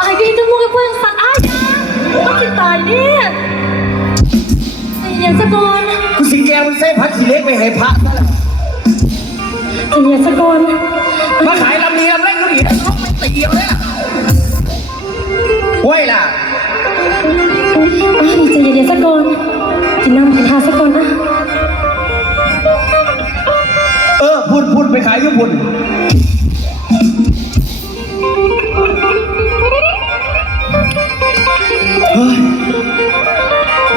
อายก็ยังจะมูกับเพื่อนสัตว์อายนะต้องติดตายเนี่ยใจเย็นสะก่อนกูสิแกมันใส่พัดขี้เล็กไปให้พระนั่นแหละใจเย็นสะก่อน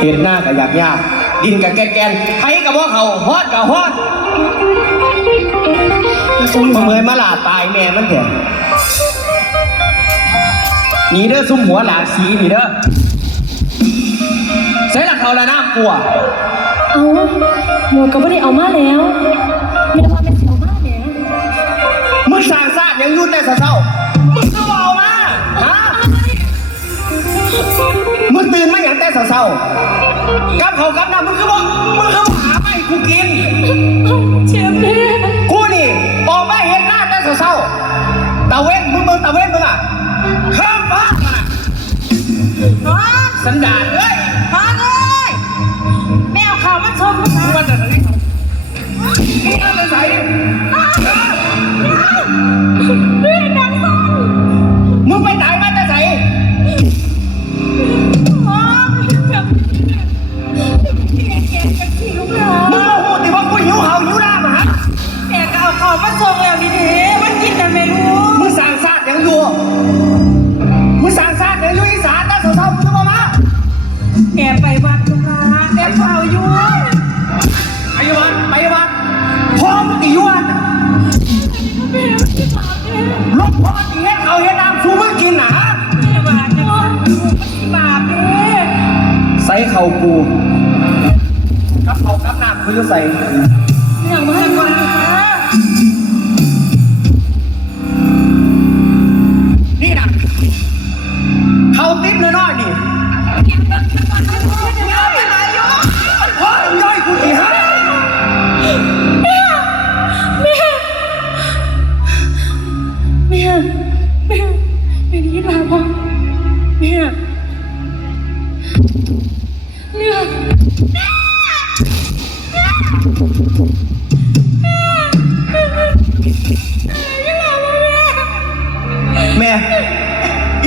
เห็นหน้ากับอยากยากดินกับแกนแกนไทยกับว่าเขาฮอดกับฮอดมาเมยมาลาตายแม่มันเถอะหนีเด้อซุ่มหัวหลากสีหนีเด้อใส่ละเขาละน้ำกลัวเอาหมวกก็ไม่ได้เอามาแล้วไม่ได้ว่าเป็นสิเอามาเนี่ยมึงสร้างซากยังอยุ่แต่เศร้า เศร้าๆกับเขาวกับน้ำมึงก็บอกมึงก็บอกหาไม่กูกินเชฟเนี่ยกูนี่ออกมาเห็นหน้าแต่เศร้าๆตาเว้นมึงมึงตาเว้นมึงอะข้ามฟ้ามาสันดานเอ้ยมาเลยแมวข่าวมาชมภาษามึงมาจากไหนมึงมาจากไหน เอาข่าวมาชมแล้วดีๆมันกินกันไม่รู้มึงสั่งซาดยังอยู่มึงสั่งซาดยังอยู่อีสานแต่เศร้าๆมึงก็มาแม่ไปวัดทุกครั้งแต่ข่าวอยู่ไปวัดไปวัดพ่อมึงตีอยู่วัดรถพ่อตีให้เขาเฮ็ดน้ำสูมึงกินนะฮะแม่ว่าจะสั่งลูกมันสิบาปเด้ใส่เข่ากูกับเขากับน้ำกูจะใส่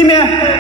อีแ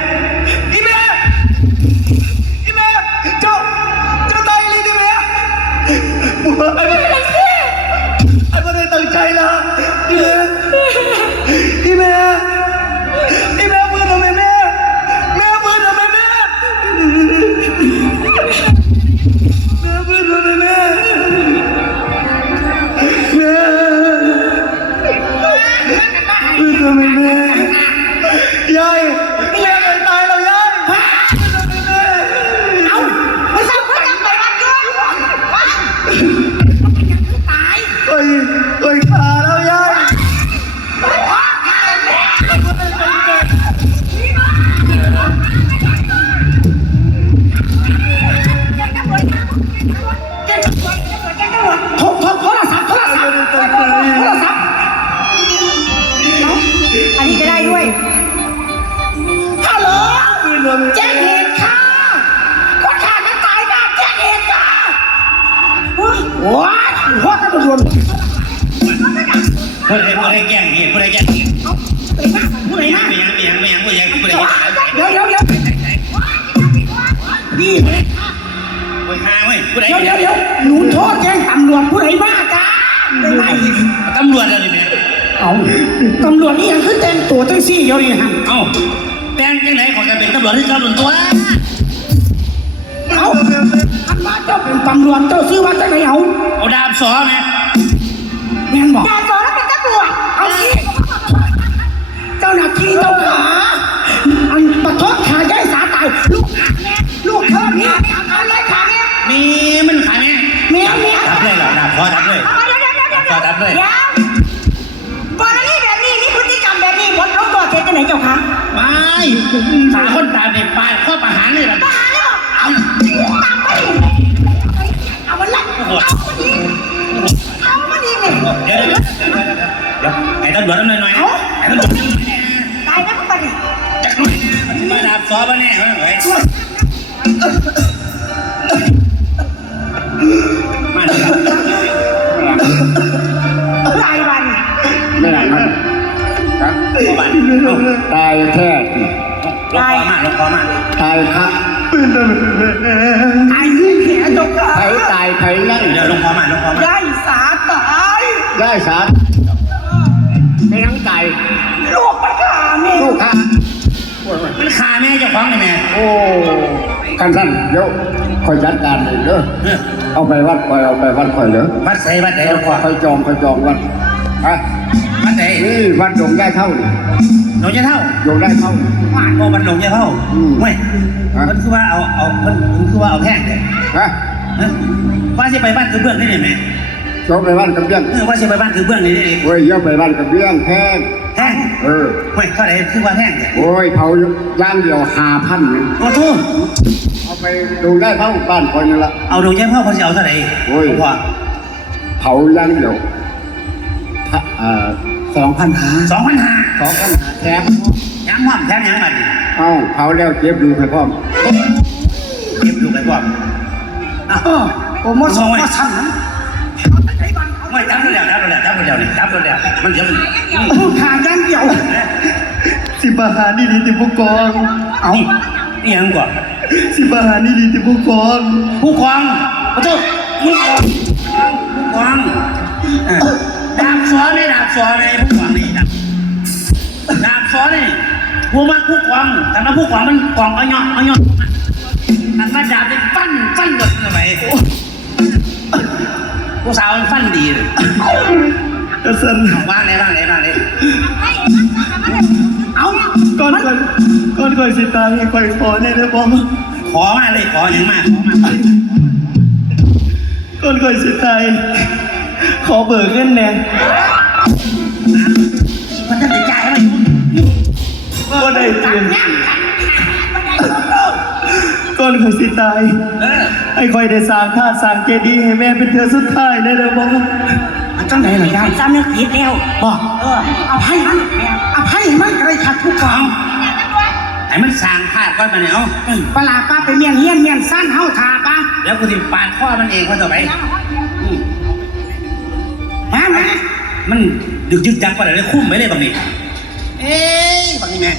อ้ยว้ายพ่อตำรวจผู้ใดผู้ใดแกล้งเหตุผู้ใดแกล้งเหตุไปมากผู้ไหนมาไม่ยังไม่ยังไม่ยังผู้ใดผู้ใดแกล้งเหตุเดี๋ยวเดี๋ยวเดี๋ยวนี่ผู้ฆ่าเว้ยผู้ใดเดี๋ยวเดี๋ยวเดี๋ยวหนูโทษแจ้งตำรวจผู้ไหนมาจ้าได้ไหมตำรวจอะไรเนี่ยเอาตำรวจนี่ยังขึ้นแต่งตัวตั้งสี่เดียวนี่ฮะเอาแต่งจังไหนของกันเป็นตำรวจหรือตำรวจตัว เอาอันมาเจ้าเป็นตำรวจเจ้าซื้อมาจากไหนเอาเอาดาบสอไหมแม่นบอกดาบสองแล้วเป็นตำรวจเอาสิเจ้าหน้าที่เจ้าขาอันปะทดขาย่ายสาตายลูกขาแม่ลูกเธอเนี่ยเอาเลยขาเนี่ยมีมันขายไหมเมียเมียดับเลยเหรอดับพอดับเลยเดี๋ยวเดี๋ยวเดี๋ยวเดี๋ยวพอดับเลยเดี๋ยวกรณีแบบนี้นี่พฤติกรรมแบบนี้ผลลงโทษเทจะไหนเจ้าคะไม่ตาคนตาเด็กปาดข้อประหารเลยเหรอตายแล้ว เอาตามไปดิเอามันละเอามาดิเอามาดิเนี่ยเยเดี๋ยวเดี๋ยวเดี๋ยวไอ้ตำรวจนั่นหน่อยน่อยไอ้ตำรวจซอมาแน่เฮ้ยมาเลยครับรายวันไม่ได้มันครับพ่อบ้านตายแท้ลงคอมาลงคอมาตายครับ ตายนี่แขนเจ้าขาไผตายไผนั่งเดี๋ยวลงคอมาลงคอมาย่ายสาตายได้สารไม่นั่งตายลูกประกาแม่ลูกค้ามันขาแม่เจ้าของเลยแม่โอ้กันสั้นเดี๋ยวคอยจัดการเลยเด้อเออเอาไปวัดคอยเอาไปวัดคอยเด้อ วัดใส่วัดไหนลงคอคอยจองคอยจองวัดฮะ วัดไหนนี่วัดดงได้เท่านี่หลงจะเท่าดงได้เท่าโอ้มันหลงจะเท่าอืมเว้ยฮะ มันคือว่าเอาเอามันมันคือว่าเอาแพงเลยฮะเออว่าสิไปบ้านคือเบื้องนี่ได้ไหมโยกไปบ้านกับเบี้ยงเออว่าสิไปบ้านคือเบื้องนี่ได้โอ้ยโยกไปบ้านกับเบี้ยงแพงแพงเออ เว้ยเท่าไหร่คือว่าแพงเนี่ยโอ้ยเขาย่างเดียวหาพันหนึ่งโอ้โหเอาไปดูได้เท่าบ้านคอยนั่นละ เอาดวงแย้มพ่อเขาจะเอาเท่าไหร่โอ้ยพ่อเผาย่างเดียวพะเอ่อ สองพันหาสองพันห้าสองพันหาแถมย้ำหอมแถมยังบัดนี้เอ้าเผาแล้วเจ็บดูไปพร้อมเก็บดูไปก่อนอ้าวเออโอ้โมสองมาสั่งนะไม่จับตัวเดียวจับตัวเดียวจับตัวเดียวนี่จับตัวเดียวมันเดี๋ยวมันลูกขาย่างเดียว สิบาหานี่ดีติผู้กอง เอาอีหยังก่อนสิบาหานี่ดีติผู้กอง ผู้กองขอโทษผู้กองผู้กองเออ ดาบสอนนี่ดาบสอนนี่ผู้กองนี่ดาบดาบสอนนี่ผู้มักผู้กองแต่ว่าผู้กองมันกองเอายอดเอายอดอันมาดาบนี่ฟันฟันหมดเลยไปผู้สาวมันฟันดีเลยกระสันว่างเลยว่างเลยว่างเลยเอาก่อนก่อนก่อนก่อนสิตายคอยขอเนี่ยนะบอมขอมาเลยขออย่างมากขอมาก่อนก่อนสิตาย ขอเบิกเงินแน่มันจะจ่ายอะไรก็ได้เตือนก่อนก่อนสิตายเออให้คอยได้สร้างธาตุสร้างเจดีย์ให้แม่เป็นเธอสุดท้ายได้นะบอมจังไหนล่ะยายจำนึกผิดแล้วบอกเอออภัยมันอภัยมันอะไรขัดทุกกองไอ้มันสั่งพลาดก้อนมาเนี่ยเอาปลาป้าไปเมียนเฮียนเมียนสั้นเฮาทาป้าแล้วกูจะปาดข้อมันเองว่าต่อไปอืม ฮะแม่มันดึกยึกยักกว่าไหนเลยคุ้มไม่ได้บางนี่เอ้ยบางนี่แม่